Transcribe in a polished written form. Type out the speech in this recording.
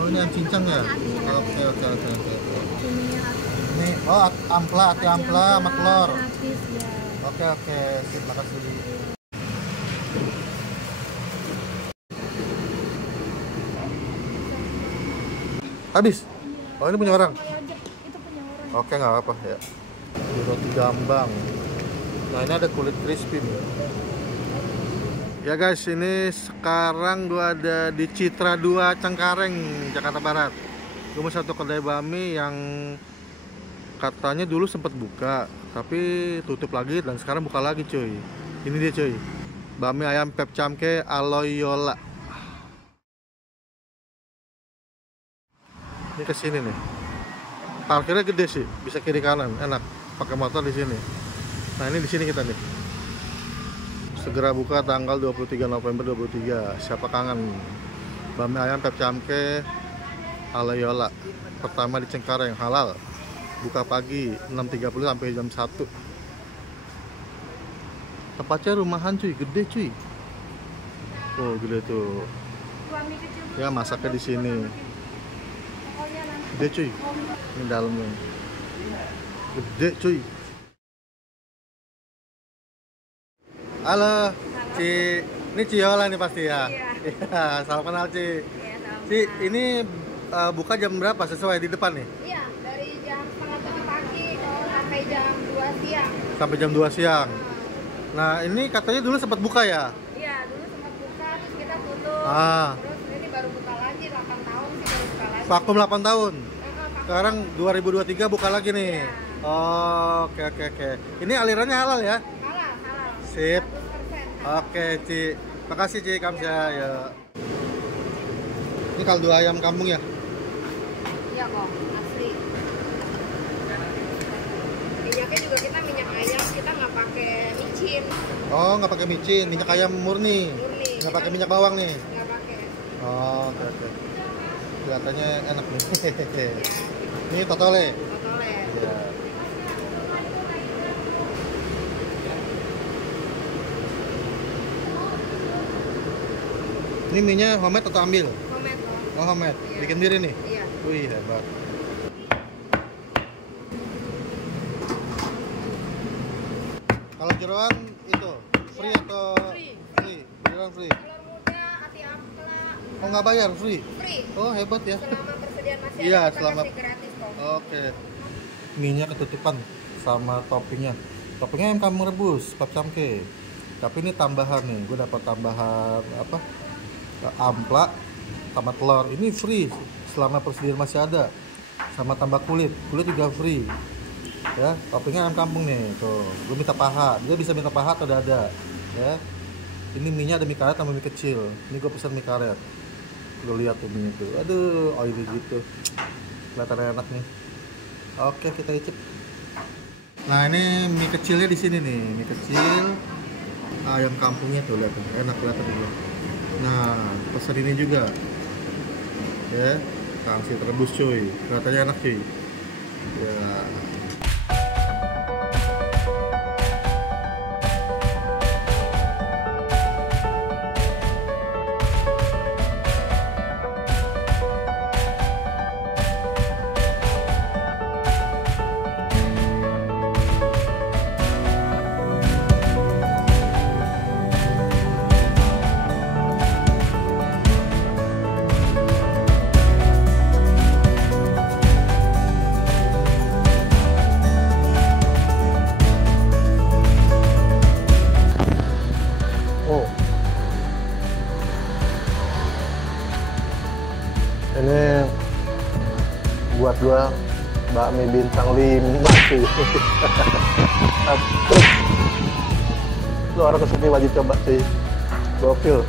Oh, ini yang cincang ya? Oke, oke, oke, oke. Ini, oh, ampla, ati ampla sama telur. Oke, oke, terima kasih. Habis? Oh, ini punya orang? Oke, nggak apa-apa ya. Ini roti gambang. Nah, ini ada kulit crispy nih. Ya guys, ini sekarang gua ada di Citra 2 Cengkareng, Jakarta Barat. Gua mau satu kedai bami yang katanya dulu sempat buka, tapi tutup lagi dan sekarang buka lagi cuy. Ini dia cuy, bami ayam Pep Camke Aloyola. Ini kesini nih. Parkirnya gede sih, bisa kiri kanan, enak. Pakai motor di sini. Nah ini di sini kita nih. Segera buka tanggal 23 November 23. Siapa kangen? Bami ayam Pep Camke Aloyola. Pertama di Cengkareng, halal. Buka pagi 6.30 sampai jam 1. Tempatnya rumahan cuy, gede cuy. Oh, gede tuh. Ya, masaknya di sini. Gede cuy. Ini dalamnya. Gede cuy. Halo, Ci. Ini Ciola nih pasti ya. Iya. Salam kenal Ci. Iya, salam Ci, kenal. ini buka jam berapa sesuai di depan nih? Iya, dari jam 6:30 pagi sampai jam 2 siang. Sampai jam 2 siang. Nah, ini katanya dulu sempat buka ya? Iya, dulu sempat buka, terus kita tutup. Ah. Terus ini baru buka lagi, 8 tahun sih baru buka lagi. Vakum 8 tahun. Vakum. Sekarang 2023 buka lagi nih. Iya. Oh, oke oke oke. Ini alirannya halal ya? Halal, halal. Sip. 100%. Oke, Ci. Makasih Ci, Kamsya ya. Ini kaldu ayam kampung ya? Iya kok, asli. Minyaknya juga kita minyak ayam, kita nggak pakai micin. Oh, nggak pakai micin, minyak ayam murni. Murni. Nggak pakai minyak bawang nih. Nggak pakai. Oh, oke oke. Kelihatannya enak nih. Ini totole. Totole. Ya. Ini minyak homemade atau ambil? Homemade kok. Oh, homemade. Iya. Bikin sendiri nih? Iya. Wih, hebat. Kalau jeroan itu free Iya, atau free. free? Jeroan free. Telur muda, ati ampela, Oh, nggak bayar, free. free. Oh, hebat ya. Selama persediaan masih Iya, ada, kita selama- kasih gratis kok. Oke. Minyak ketutupan sama toppingnya. Toppingnya ayam kampung rebus, Pep Camke. Tapi ini tambahan nih, gue dapat tambahan apa? Ampla sama telur. Ini free selama persediaan masih ada. Sama tambah kulit juga free. Ya, toppingnya ayam kampung nih. Tuh, gue minta paha. Dia bisa minta paha atau dada. Ya. Ini minyak ada mie karet sama mie kecil. Ini gue pesan mie karet. Lo lihat tuh mie itu. Aduh, oh ini gitu. Kelihatan enak nih. Oke, kita icip. Nah, ini mie kecilnya di sini nih. Mie kecil. Ayam kampungnya tuh lihat tuh. Enak kelihatan juga. Nah, pesan ini juga. Ya, pangsit rebus cuy. Kelihatannya enak cuy. Ya. Oh, ini buat gua bakmi bintang 5 sih. Lu orang kesini wajib coba sih, gokil.